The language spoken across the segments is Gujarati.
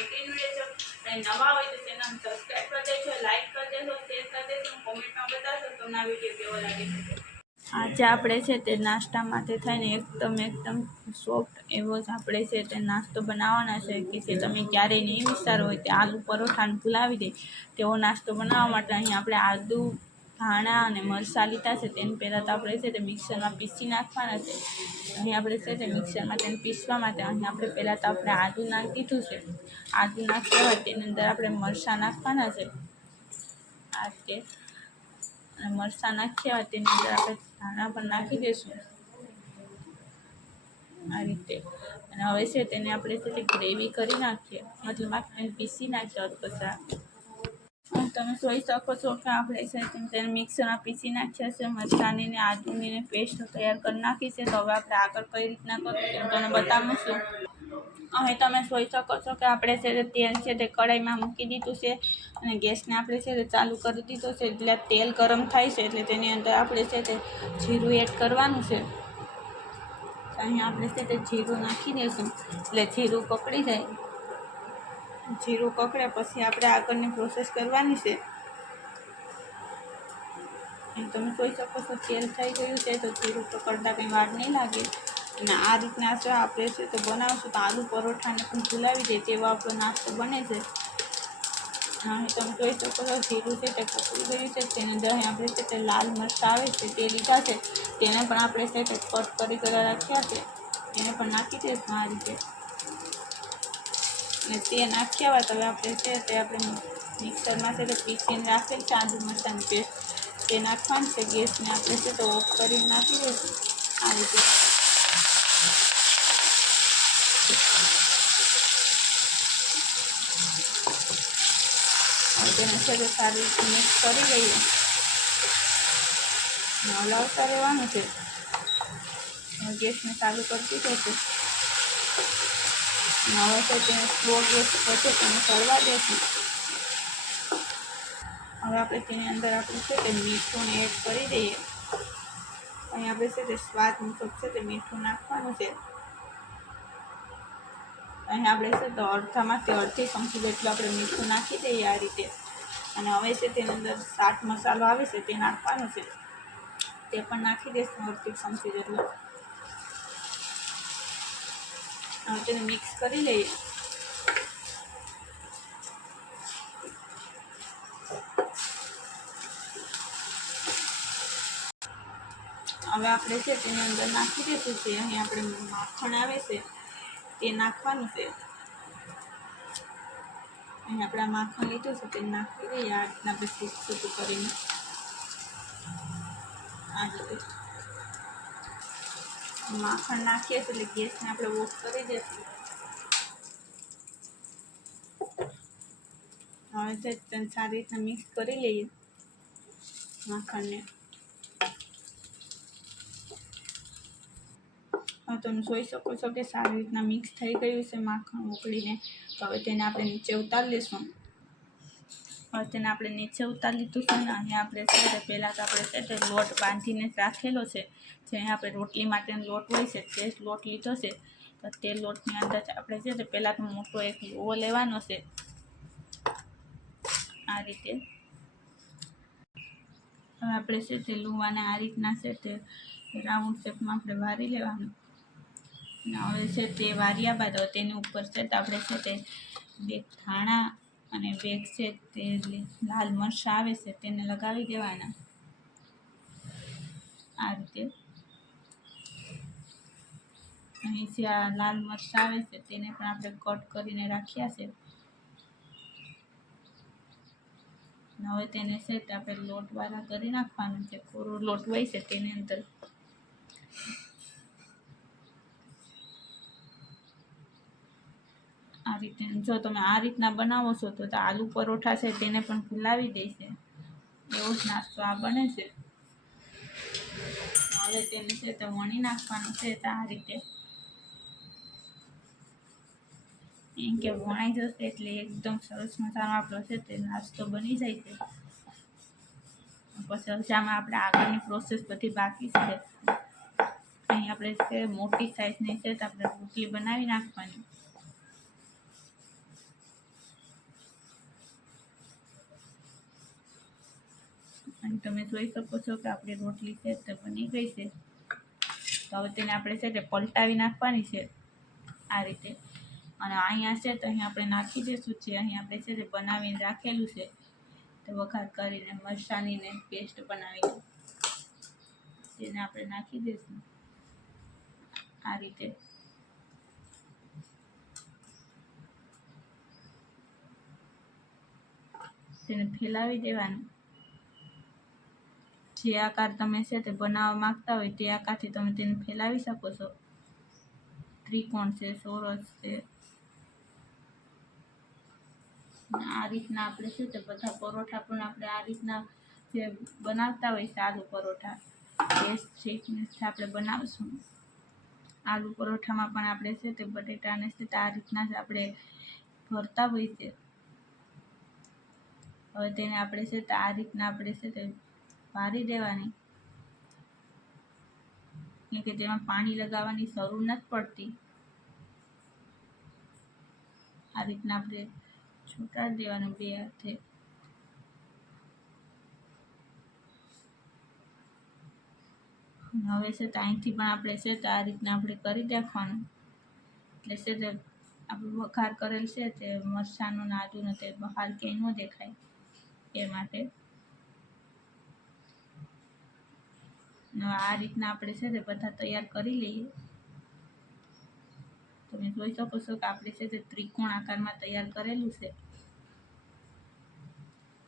કન્ટિન્યુ રહેજો. અને નવા હોય તો ચેનલ સબસ્ક્રાઈબ કરી દેજો લાઈક કરી દેજો શેર કરી દેજો કોમેન્ટમાં બતાવજો તમને વીડિયો કેવો લાગે છે. આજે આપણે છે તે નાસ્તા માટે થઈને એકદમ એકદમ સોફ્ટ એવો જ આપણે છે તે નાસ્તો બનાવવાના છે કે જે તમે ક્યારેય નહીં વિચારો હોય તે આલુ પરોઠાને ભૂલાવી દે તેવો નાસ્તો બનાવવા માટે અહીં આપણે આદુ ધાણા અને મરચાં લીધા છે, તેને પહેલાં તો આપણે છે તે મિક્સરમાં પીસી નાખવાના છે. અહીં આપણે છે તે મિક્સરમાં તેને પીસવા માટે અહીં આપણે પહેલાં તો આપણે આદુ નાખી દીધું છે. આદુ નાખ્યા હોય તેની અંદર આપણે મરચાં નાખવાના છે. આ રીતે. અને મરચાં નાખ્યા હોય તેની અંદર આપણે ધાણા પણ નાખી દઈશું. આ રીતે. અને હવે છે તેને આપણે છે તે ગ્રેવી કરી નાખીએ. મતલબ આપણે પીસી નાખીએ અધકચરા તમે જોઈ શકો છો કે આપણે છે તેને મિક્સરમાં પીસી નાખ્યા છે, મરચાંની ને પેસ્ટ તૈયાર કરી નાખી છે. તો હવે આપણે આગળ કઈ રીતના હું તમને બતાવીશું. હવે તમે જોઈ શકો છો કે આપણે છે તે તેલ છે તે કઢાઈમાં મૂકી દીધું છે અને ગેસને આપણે છે તે ચાલુ કરી દીધો છે. એટલે તેલ ગરમ થાય છે એટલે તેની અંદર આપણે છે તે જીરું એડ કરવાનું છે. અહીં આપણે છે તે જીરું નાખી દઈશું. એટલે જીરું પકડી જાય. જીરું પકડે પછી આપણે આગળની પ્રોસેસ કરવાની છે. તમે જોઈ શકો છો, તેલ થઈ ગયું છે, તો જીરું પકડતા કંઈ વાર નહીં લાગે. અને આ રીતના જો આપણે છે તો બનાવશું તો આલુ પરોઠાને પણ ભૂલાવી દે તેવો આપણો નાસ્તો બને છે. હા તમે જોઈ શકો છો, જીરું છે તે પકડી ગયું છે, તેને દહીં આપણે છે તે લાલ મરચાં આવે છે, તે લીધા છે. તેને પણ આપણે છે તે કટ કરી કરી રાખ્યા છે. એને પણ નાખી દઈશું આ રીતે. અને તે નાખ્યા હોય તો હવે આપણે છે તે આપણે મિક્સરમાં છે તે પીસીને રાખેલ છે આદુ મરચાંની પેસ્ટ તે નાખવાનું છે ગેસને આપણે છે તો ઓફ કરીને નાખી દઈશું આ રીતે તેને છે તે સારી રીતે મિક્સ કરી લઈએ હલાવતા રહેવાનું છે ગેસને ચાલુ કરી દીધો છે તેને સ્લો ગેસ પછી તેને સળવા દેશું. હવે આપણે તેની અંદર આપણે છે તે મીઠું એડ કરી દઈએ. અહીં આપણે છે તે સ્વાદ મુજબ છે, તે મીઠું નાખવાનું છે. અહીં આપણે છે, તો અડધામાંથી અડધી ચમચી જેટલું આપણે મીઠું નાખી દઈએ આ રીતે. અને હવે છે, તેની અંદર સાત મસાલો આવે છે, તે નાખવાનો છે. તે પણ નાખી દઈશું અડધી ચમચી જેટલો. તેને મિક્સ કરી લઈએ. હવે આપણે છે તેની અંદર નાખી દઈશું છે. અહીં આપણે માખણ આવે છે, તે નાખવાનું છે. અહીં આપણે આ માખણ લીધું છે, તે નાખી દઈએ. આ રીતના આપણે છૂટું કરીને. આ રીતે. માખણ નાખીએ છીએ એટલે ગેસને આપણે ઓફ કરી દઈશું હવે તેને સારી રીતના મિક્સ કરી લઈએ માખણને. હા તમે જોઈ શકો છો કે સારી રીતના મિક્સ થઈ ગયું છે માખણ ઉકળીને. તો હવે તેને આપણે નીચે ઉતારી લઈશું. તેને આપણે નીચે ઉતારી લીધું છે ને, અહીંયા આપણે છે પહેલાં તો આપણે છે તે લોટ બાંધીને રાખેલો છે. જે આપણે રોટલી માટેનો લોટ હોય છે, તે લોટ લીધો છે. તો તે લોટની અંદર આપણે છે તે પહેલાં તો મોટો એક લોવો લેવાનો છે. આ રીતે. હવે આપણે છે તે લુવાને આ રીતના છે તે રાઉન્ડ શેપમાં આપણે વારી લેવાનું. હવે છે તે વાર્યા બાદ તેની ઉપર છે તો આપણે છે તે બે ધાણા અને બેગ છે તે લાલ મરચાં આવે છે તેને લગાવી દેવાના. આ રીતે. અહીં જે આ લાલ મરચાં આવે છે તેને પણ આપણે કટ કરીને રાખ્યા છે. હવે તેને છે આપણે લોટવાળા કરી નાખવાનું છે. કોરો લોટ હોય છે તેની અંદર. આ રીતે. જો તમે આ રીતના બનાવો છો, તો આલુ પરોઠા છે તેને પણ ફૂલાવી દેશે. એવો જ નાસ્તો આ બને છે. હવે તેને છે તો વણી નાખવાનું છે આ રીતે. એમ કે વણાઈ જશે એટલે એકદમ સરસ મજાનો આપણો છે તે નાસ્તો બની જાય છે. પછી હજામાં આપણે આગળની પ્રોસેસ બધી બાકી છે. અહીં આપણે મોટી સાઇઝની છે તો આપણે રોટલી બનાવી નાખવાની અને તમે જોઈ શકો છો કે આપણી રોટલી છે તે બની ગઈ છે. તો હવે તેને આપણે છે તે પલટાવી નાખવાની છે આ રીતે. અને અહીંયા છે તો અહીં આપણે નાખી દઈશું જે અહીં આપણે છે તે બનાવીને રાખેલું છે. તો વઘાર કરીને મરસાનીને પેસ્ટ બનાવીને તેને આપણે નાખી દઈશું આ રીતે. તેને ફેલાવી દેવાનું. જે આકાર તમે છે તે બનાવવા માંગતા હોય તે આકારથી તમે તેને ફેલાવી શકો છો. ત્રિકોણ છે, ચોરસ છે. આ રીતના આપણે છે તે બધા પરોઠા પણ આપણે આ રીતના જે બનાવતા હોય છે, આલુ પરોઠા. એ આપણે બનાવશું. આલુ પરોઠામાં પણ આપણે છે તે બટેટાને છે આ રીતના જ આપણે ભરતા હોય છે હવે તેને આપણે છે તે આ રીતના આપણે છે તે વારી દેવાની. કે જેમાં પાણી લગાવવાની જરૂર નથી પડતી. આ રીતના આપણે છૂટાડી દેવાનું બે હાથે. હવે છે તો અહીંથી પણ આપણે છે તો આ રીતના આપણે કરી દેખવાનું એટલે છે તે આપણે વઘાર કરેલ છે તે મરચાંનું ને તે બહાર ક્યાંય ન દેખાય. એ માટે આ રીતના આપણે છે તે બધા તૈયાર કરી લઈએ. તમે જોઈ શકો છો કે આપણે છે તે ત્રિકોણ આકારમાં તૈયાર કરેલું છે.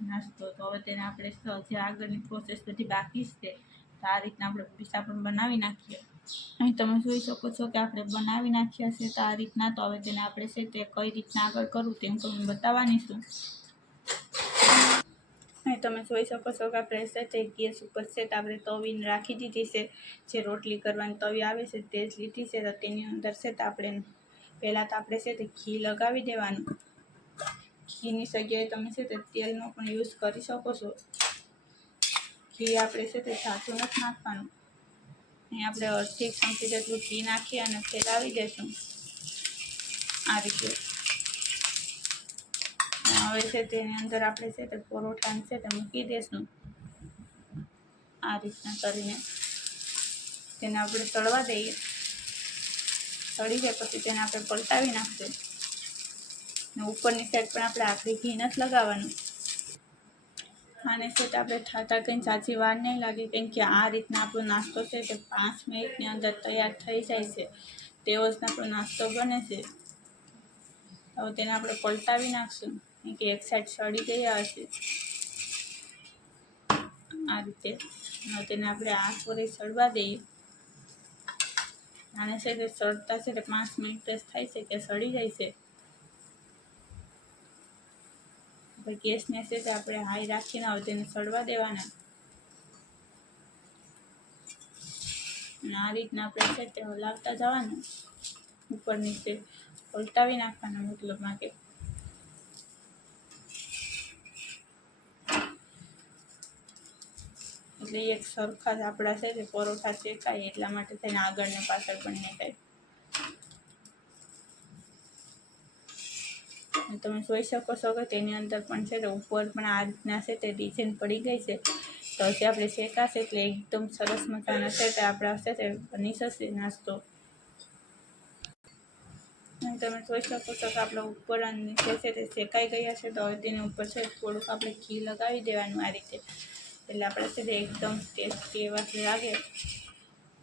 નાસ્તો તો હવે તેને આપણે જે આગળની પ્રોસેસ બધી બાકી છે તો આ રીતના આપણે પીસા પણ બનાવી નાખીએ. અહીં તમે જોઈ શકો છો કે આપણે બનાવી નાખ્યા છે તો આ રીતના, તો હવે તેને આપણે છે તે કઈ રીતના આગળ કરવું તેમ તમને બતાવવાની છું. અહીં તમે જોઈ શકો છો કે આપણે છે, ગેસ ઉપર છે તો આપણે તવીને રાખી દીધી છે. જે રોટલી કરવાની તવી આવે છે તે જ લીધી છે. તો તેની અંદર છે તો આપણે પહેલાં તો આપણે છે તે ઘી લગાવી દેવાનું. ઘીની જગ્યાએ તમે છે તે તેલનો પણ યુઝ કરી શકો છો. ઘી આપણે છે તે સાચું નથી નાખવાનું. અહીં આપણે અડધી ચમચી જેટલું ઘી નાખી અને ફેલાવી દેશું. આ રીતે. હવે છે, તેની અંદર આપણે છે તે પરોઠાને છે તે મૂકી દઈશું આ રીતના કરીને તેને આપણે તળવા દઈએ. તળી જાય પછી તેને આપણે પલટાવી નાખશું. ઉપરની સાઈડ પણ આપણે આખરી ઘી નથી લગાવવાનું. આને છે તે આપણે ઠાતા કંઈ સાચી વાર નહીં લાગે, કેમ કે આ રીતના આપણો નાસ્તો છે તે પાંચ મિનિટની અંદર તૈયાર થઈ જાય છે. તેવો જ આપણો નાસ્તો બને છે. હવે તેને આપણે પલટાવી નાખશું. કે એક સાઈડ સડી ગયા હશે. આ રીતે. તેને આપણે આંખ વડે સડવા દઈએ. આને છે તે સડતા છે તે પાંચ મિનિટ થાય છે કે સડી જાય છે. ગેસ ગેસને છે તે આપણે હાઈ રાખીને હવે તેને સડવા દેવાના. અને આ રીતના આપણે છે તે હલાવતા જવાનું. ઉપર નીચે પલટાવી નાખવાના મતલબમાં કે એટલે એક સરખા જ આપણા છે તે પરોઠા શેકાય એટલા માટે થઈને આગળ ને પાછળ શેકાય અને તમે જોઈ શકો છો કે તેની અંદર પણ છે તો ઉપર પણ આ રીતના છે તે ડિઝાઇન પડી ગઈ છે. તો જે આપણે શેકાશે એટલે એકદમ સરસ મજાના છે તે આપણા છે તે બની જશે નાસ્તો. તમે જોઈ શકો છો કે આપણે ઉપર અને નીચે છે તે શેકાઈ ગયા છે તો હવે તેની ઉપર છે થોડુંક આપણે ઘી લગાવી દેવાનું આ રીતે. એટલે આપણે તે એકદમ ટેસ્ટી એવા લાગે.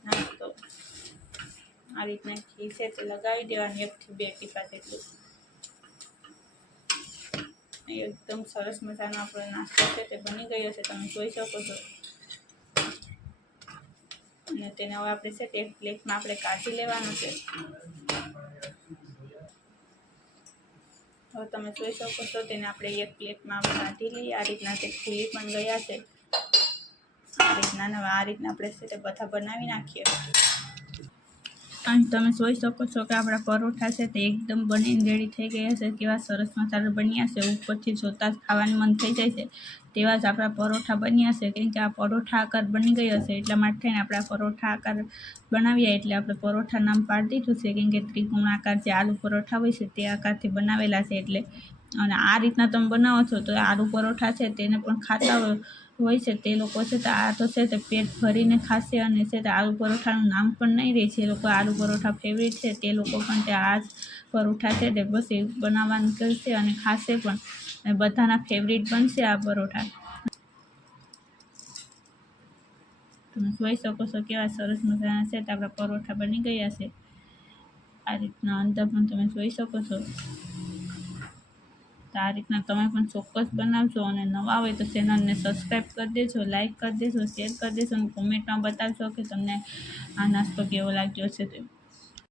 નાસ્તો આ રીતના ઘી છે તે લગાવી દેવાનું, એકથી બે ટીપા જેટલું. એકદમ સરસ મજાનો આપણો નાસ્તો છે તે બની ગયો છે, તમે જોઈ શકો છો. અને તેને હવે આપણે છે તે એક પ્લેટમાં આપણે કાઢી લેવાનું છે. હવે તમે જોઈ શકો છો, તેને આપણે એક પ્લેટમાં કાઢી લઈએ. આ રીતના તે ખુલી પણ ગયા છે. આ રીતના ને આ રીતના આપણે છે બધા બનાવી નાખીએ. અને તમે જોઈ શકો છો કે આપણા પરોઠા છે તે એકદમ બનીને રેડી થઈ ગયા છે. કેવા સરસ મસાલા બન્યા છે. ઉપરથી જોતા જ ખાવાનું મન થઈ જાય છે. તેવા જ આપણા પરોઠા બન્યા છે. કેમ કે આ પરોઠા આકાર બની ગયો છે. એટલા માટે આપણા પરોઠા આકાર બનાવ્યા એટલે આપણે પરોઠા નામ પાડી દીધું છે. કેમ કે ત્રિકોણ આકાર જે આલુ પરોઠા હોય છે તે આકારથી બનાવેલા છે. એટલે અને આ રીતના તમે બનાવો છો તો આલુ પરોઠા છે, તેને પણ ખાતા હોય છે, તે લોકો છે તો આ તો છે તે પેટ ભરીને ખાશે અને છે તે આલુ પરોઠાનું નામ પણ નહીં રહે છે એ લોકો આલુ પરોઠા ફેવરેટ છે તે લોકો પણ તે આ પરોઠા છે તે બસ એ બનાવવાનું કરશે અને ખાશે પણ બધાના ફેવરેટ બનશે આ પરોઠા. તમે જોઈ શકો છો કેવા સરસ મજાના છે તો આપણા પરોઠા બની ગયા છે. આ રીતના અંદર પણ તમે જોઈ શકો છો. તો આ રીતના તમે પણ ચોક્કસ બનાવજો અને નવા હોય તો ચેનલને સબસ્ક્રાઈબ કરી દેજો, લાઇક કરી દેજો, શેર કરી દેજો અને કોમેન્ટમાં બતાવજો કે તમને આ નાસ્તો કેવો લાગ્યો છે. તે